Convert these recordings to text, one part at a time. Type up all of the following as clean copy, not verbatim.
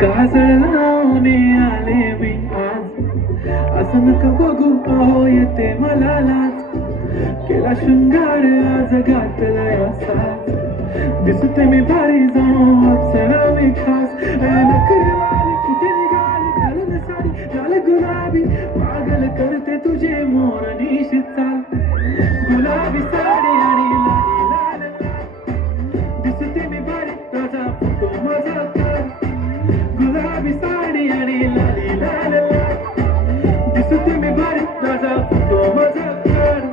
काजळ लावणे आले मी आज, असं नका बघू अहो येते मला लाज. केला शृंगार आज घातलाय असाच, दिसते मी भारी जाऊन अप्सरा मी खास. नखरेवाली कुठे निघाली घालून साडी लाल गुलाबी, पागल करते तुझे मोरनीशी चाल. गुलाबी साडी आणि लाली लाल लाल, दिसते मी भारी तुझा फोटो माझा काढ. गुलाबी साडी आणि लाली लाल लाल, दिसते मी भारी तुझा फोटो माझा काढ.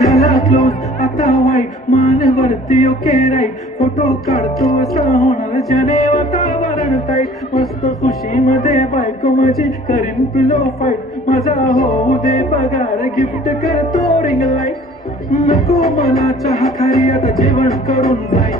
झाला क्लोज आता वाईट, मानवरती ओके राईट. फोटो काढतो असा होणार जने वातावरण टाईट. मस्त खुशीमध्ये बायको माझी करीन पिलो फाईट. माझा होऊ दे पगार गिफ्ट करतो रिंग लाईट. नको मला चहा खारी आता जेवण करून जाईन.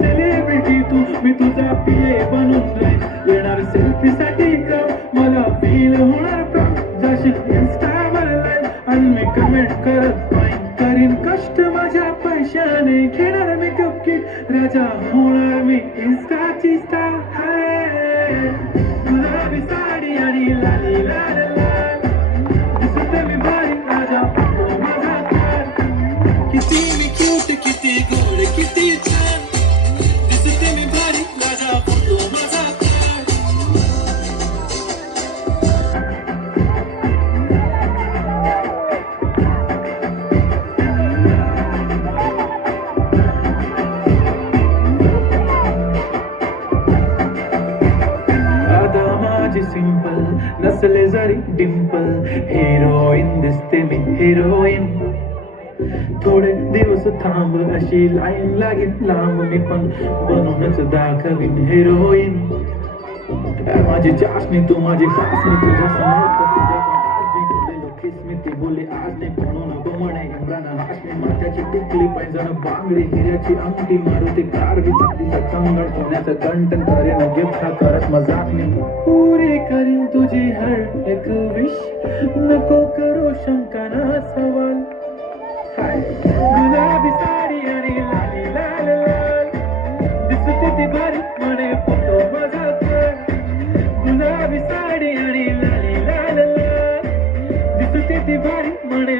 सेलिब्रिटी तू मी तुझा पिये बनून राहीन. येणार सेल्फी साठी का मला फील होणार प्राऊड. जाशील इन्स्टावर लाईव्ह आणि मी कमेंट करत पाहिजे. करीन कष्ट माझ्या पैशाने, घेणार मेकअप किट, राजा होणार मी इन्स्टाची स्टार. गुलाबी साडी आणि लाली लाल लाल, दिसते मी भारी राजा फोटो माझा काढ. किती मी क्यूट किती गोड किती छान, दिसते मी भारी राजा फोटो माझा काढ. सिंपल नसले जरी डिंपल, हिरोईन दिसते मी हिरोईन. थोडे दिवस थांब अशी लाईन लागेल लांब, मी पण बनूनच दाखवीन हिरोईन. माझी चाशनी तू माझी खासनी, तुझ्या समोर किस्मी बोले आज नाही म्हणून नको म्हणे. इम्रान हाशमी माथ्याची टिकली पैंजण बांगडी, हिऱ्याची अंगठी मारुती कार विचारतीचा कंगण. सोन्याचं कंटन करेन गिफ्ट हा करत मजाक नाही. पुरी करीन तुझी हर एक विश, नको करू शंका ना सवाल. गुलाबी साडी आणि लाली लाल लाल, दिसते ती भारी म्हणे फोटो माझा काढ. गुलाबी साडी आणि लाली लाल लाल, दिसते ती भारी म्हणे